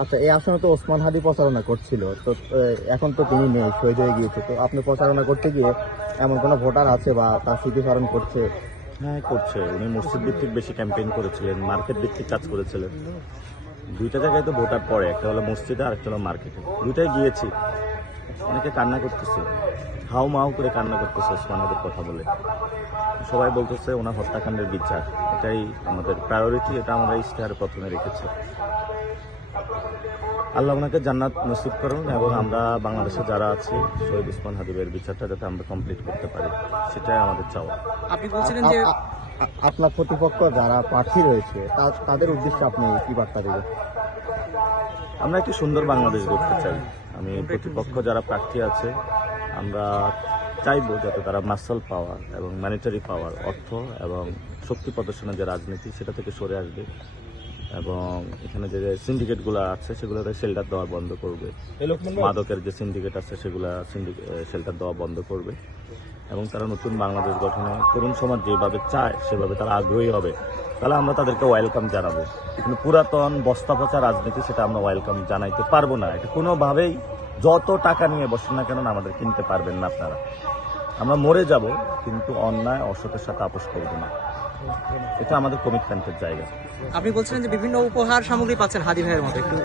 আচ্ছা, এই আসনে তো ওসমান হাদি প্রচারণা করছিল, তো এখন তো তিনি নেই, শহীদ হয়ে গিয়েছে, তো আপনি প্রচারণা করতে গিয়ে এমন কোনো ভোটার আছে বা তার স্মৃতিচারণ করছে? হ্যাঁ, করছে। উনি মসজিদ ভিত্তিক বেশি ক্যাম্পেইন করেছিলেন, মার্কেট ভিত্তিক কাজ করেছিলেন। দুইটা জায়গায় তো ভোটার পড়ে, একটা হলো মসজিদে আর একটা হলো মার্কেটে। দুইটাই গিয়েছি। অনেকে কান্না করতেছে, হাউ মাউ করে কান্না করতেছে ওসমান হাদির কথা বলে। সবাই বলতেছে ওনার হত্যাকাণ্ডের বিচার, এটাই আমাদের প্রায়োরিটি, এটা আমরা ইশতেহারে প্রথমে রেখেছি। আল্লাহ ওনাকে জান্নাত নসিব করুন এবং আমরা বাংলাদেশে যারা আছি শহীদ ওসমান হাদিবের বিচারটা যাতে আমরা কমপ্লিট করতে পারি, সেটাই আমাদের চাওয়া। আপনি বলছিলেন যে আপনার প্রতিপক্ষ যারা প্রার্থী রয়েছে তাদের উদ্দেশ্যে আপনি কি বার্তা দেবেন? আমরা একটি সুন্দর বাংলাদেশ গড়তে চাই। আমি প্রতিপক্ষ যারা প্রার্থী আছে, আমরা চাইবো যাতে তারা মাসল পাওয়ার এবং ম্যানিটারি পাওয়ার, অর্থ এবং শক্তি প্রদর্শনের যে রাজনীতি সেটা থেকে সরে আসবে এবং এখানে যে সিন্ডিকেটগুলো আছে সেগুলোতে শেল্টার দেওয়া বন্ধ করবে। মাদকের যে সিন্ডিকেট আছে সেগুলা শেল্টার দেওয়া বন্ধ করবে এবং তারা নতুন বাংলাদেশ গঠনে তরুণ সমাজ যেভাবে চায় সেভাবে তারা আগ্রহী হবে, তাহলে আমরা তাদেরকে ওয়েলকাম জানাবো। কিন্তু পুরাতন বস্তা পচা রাজনীতি সেটা আমরা ওয়েলকাম জানাইতে পারবো না। এটা কোনোভাবেই যত টাকা নিয়ে বসেন না কেন আমাদের কিনতে পারবেন না আপনারা। আমরা মরে যাব কিন্তু অন্যায় অসতের সাথে আপোষ করবো না, এটা আমাদের কমিটমেন্টের জায়গা। আপনি বলছিলেন যে বিভিন্ন উপহার সামগ্রী পাচ্ছেন হাদি ভাইয়ের মতো, একটু